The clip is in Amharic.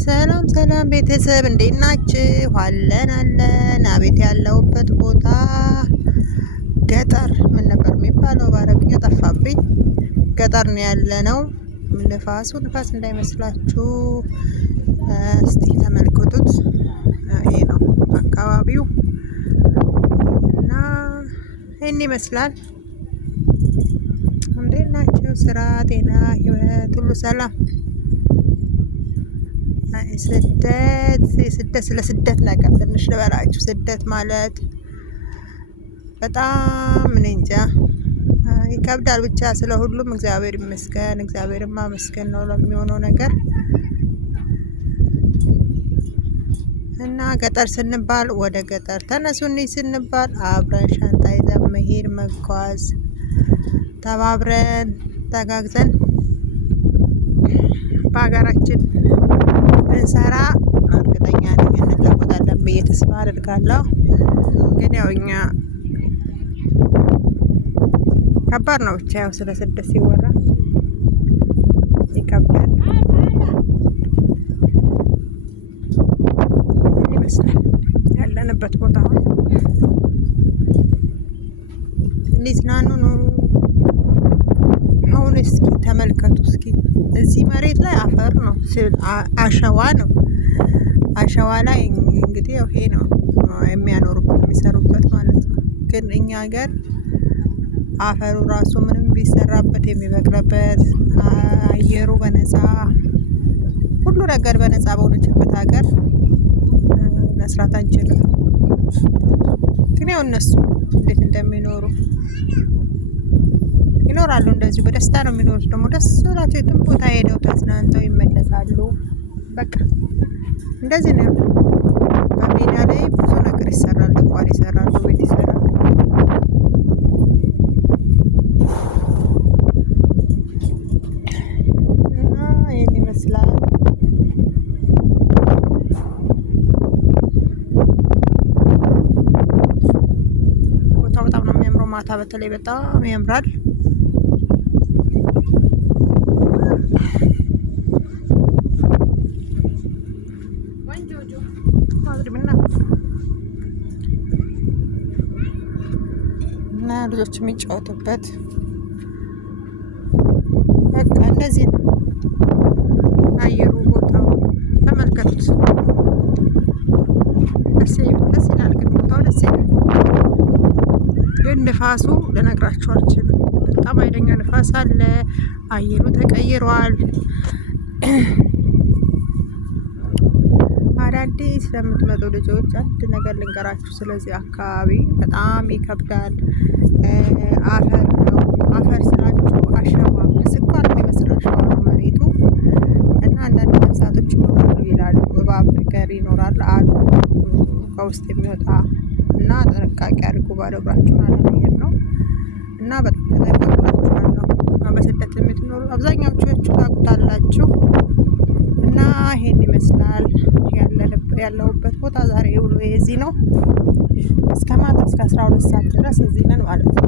ሰላም ሰላም ቤተሰብ እንዴት ናችሁ? አለን። አቤት ያለሁበት ቦታ ገጠር ምን ነበር የሚባለው? በአረብኛ ጠፋብኝ። ገጠር ነው ያለነው። ንፋስ እንዳይመስላችሁ። እስቲ ተመልከቱት። ይሄ ነው አካባቢው እና ይህን ይመስላል። እንዴት ናችሁ? ስራ፣ ጤና፣ ህይወት ሁሉ ሰላም? ስለ ስደት ነገር ትንሽ ልበላችሁ። ስደት ማለት በጣም እኔ እንጃ ይከብዳል። ብቻ ስለ ሁሉም እግዚአብሔር ይመስገን። እግዚአብሔርን ማመስገን ነው ለሚሆነው ነገር እና ገጠር ስንባል ወደ ገጠር ተነሱ እንሂድ ስንባል አብረን ሻንጣ ይዘን መሄድ መጓዝ፣ ተባብረን ተጋግዘን በሀገራችን ብንሰራ እርግጠኛ ነኝ እንለወጣለን ብዬ ተስፋ አድርጋለሁ። ግን ያው እኛ ከባድ ነው። ብቻ ያው ስለ ስደት ሲወራ ይከብዳል። ይመስላል ያለንበት ቦታ ሊዝናኑ ነው። አሁን እስኪ ተመልከቱ። እስኪ እዚህ መሬት ላይ አፈር ነው፣ አሸዋ ነው። አሸዋ ላይ እንግዲህ ይሄ ነው የሚያኖሩበት የሚሰሩበት ማለት ነው። ግን እኛ ሀገር አፈሩ ራሱ ምንም ቢሰራበት የሚበቅልበት፣ አየሩ በነፃ ሁሉ ነገር በነፃ በሆነችበት ሀገር መስራት አንችልም። ግን ያው እነሱ እንዴት እንደሚኖሩ ይኖራሉ። እንደዚሁ በደስታ ነው የሚኖሩት። ደግሞ ደስ ብሏቸው የትም ቦታ ሄደው ተዝናንተው ይመለሳሉ። በቃ እንደዚህ ነው። በሜዳ ላይ ብዙ ነገር ይሰራል። እንኳን ይሰራሉ፣ ቤት ይሰራሉ። እና ይህን ይመስላል። ቦታው በጣም ነው የሚያምረው። ማታ በተለይ በጣም ያምራል። እና ልጆች የሚጫወቱበት በቃ እንደዚህ ነው። አየሩ ቦታው ተመልከቱት። ደስ ይላል። ግን ቦታው ደስ ይላል። ግን ንፋሱ ልነግራችሁ አልችልም። በጣም ኃይለኛ ንፋስ አለ። አየሩ ተቀይሯል። አዳዲስ ለምትመጡ ልጆች አንድ ነገር ልንገራችሁ። ስለዚህ አካባቢ በጣም ይከብዳል። አፈር ነው። አፈር ስላችሁ አሸዋ፣ ስኳር የሚመስል አሸዋ ነው መሬቱ እና አንዳንድ ነፍሳቶች ይኖራሉ ይላሉ። እባብ ነገር ይኖራል አሉ ከውስጥ የሚወጣ እና ጥንቃቄ አድርጉ። ባዶ እግራችሁን አለመሄድ ነው እና በጣም ተጠንቀቁላችኋለሁ። በስደት የምትኖሩ አብዛኛዎቻችሁ ታውቁታላችሁ። እና ይሄን ይመስላል ያለሁበት ቦታ። ዛሬ ውሎ የዚህ ነው። እስከ ማታ እስከ 12 ሰዓት ድረስ እዚህ ነን ማለት ነው።